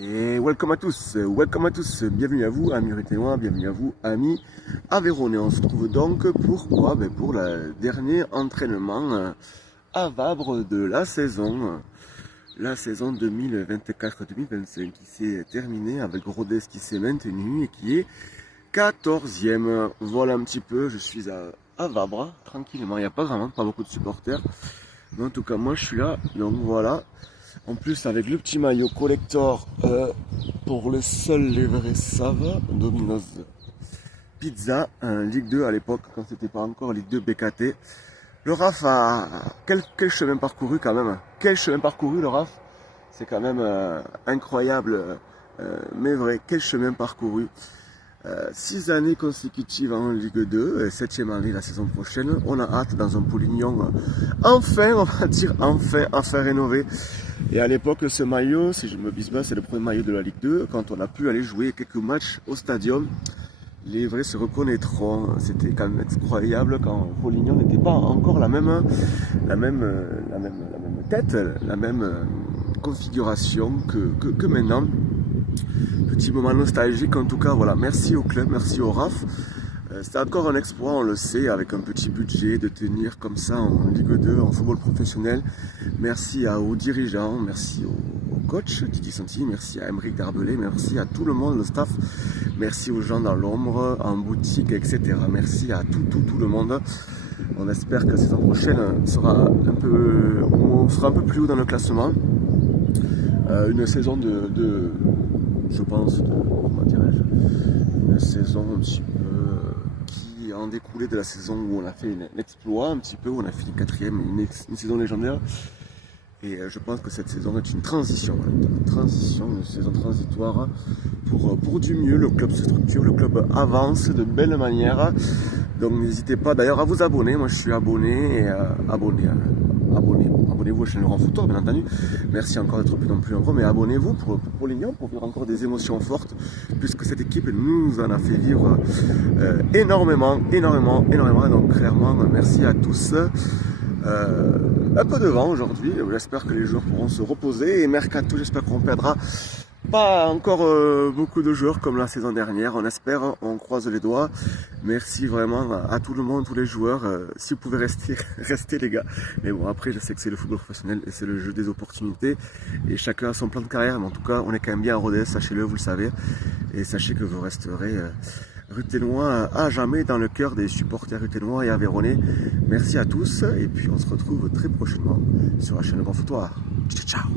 Et welcome à tous, bienvenue à vous, amis ruténois, bienvenue à vous, amis aveyronnais. On se trouve donc pour quoi? Pour le dernier entraînement à Vabre de la saison 2024-2025 qui s'est terminée avec Rodez qui s'est maintenu et qui est 14e. Voilà un petit peu, je suis à Vabre, tranquillement, il n'y a pas vraiment, pas beaucoup de supporters. Mais en tout cas, moi je suis là, donc voilà. En plus, avec le petit maillot collector pour le seul les vrais savent, Domino's Pizza, Ligue 2 à l'époque, quand c'était pas encore Ligue 2 BKT. Le RAF a quel chemin parcouru quand même. Quel chemin parcouru le RAF. C'est quand même incroyable, mais vrai, quel chemin parcouru. 6 années consécutives en Ligue 2, 7e année la saison prochaine. On a hâte dans un Polignon, enfin, on va dire enfin rénové. Et à l'époque, ce maillot, si je ne me bise pas, c'est le premier maillot de la Ligue 2. Quand on a pu aller jouer quelques matchs au stadium, les vrais se reconnaîtront. C'était quand même incroyable quand Polignon n'était pas encore la même tête, la même configuration que maintenant. Petit moment nostalgique en tout cas, voilà, merci au club, merci au RAF. C'est encore un exploit, on le sait, avec un petit budget, de tenir comme ça en Ligue 2, en football professionnel. Merci aux dirigeants, merci au coach Didier Santi, merci à Aymeric Darbelay, merci à tout le monde, le staff, merci aux gens dans l'ombre, en boutique, etc. Merci à tout le monde. On espère que la saison prochaine sera on sera un peu plus haut dans le classement. Une saison je pense, comment dirais-je, une saison un petit peu qui en découlait de la saison où on a fait l'exploit un petit peu, où on a fini 4e, une saison légendaire. Et je pense que cette saison est une transition, une saison transitoire pour du mieux. Le club se structure, le club avance de belle manière. Donc n'hésitez pas d'ailleurs à vous abonner. Moi je suis abonné et abonnez-vous à la chaîne Laurent Foutor, bien entendu. Merci encore d'être plus nombreux, mais abonnez-vous pour Polignon, pour vivre encore des émotions fortes, puisque cette équipe nous en a fait vivre énormément. Donc clairement, merci à tous. Un peu de vent aujourd'hui, j'espère que les joueurs pourront se reposer, et mercato, j'espère qu'on perdra pas encore beaucoup de joueurs comme la saison dernière, on espère, on croise les doigts. Merci vraiment à tout le monde, tous les joueurs, si vous pouvez rester, restez les gars. Mais bon, après je sais que c'est le football professionnel et c'est le jeu des opportunités et chacun a son plan de carrière, mais en tout cas on est quand même bien à Rodez, sachez-le, vous le savez, et sachez que vous resterez ruténois à jamais dans le cœur des supporters ruténois et aveyronnais. Merci à tous et puis on se retrouve très prochainement sur la chaîne Grand Foutoir. Ciao, ciao.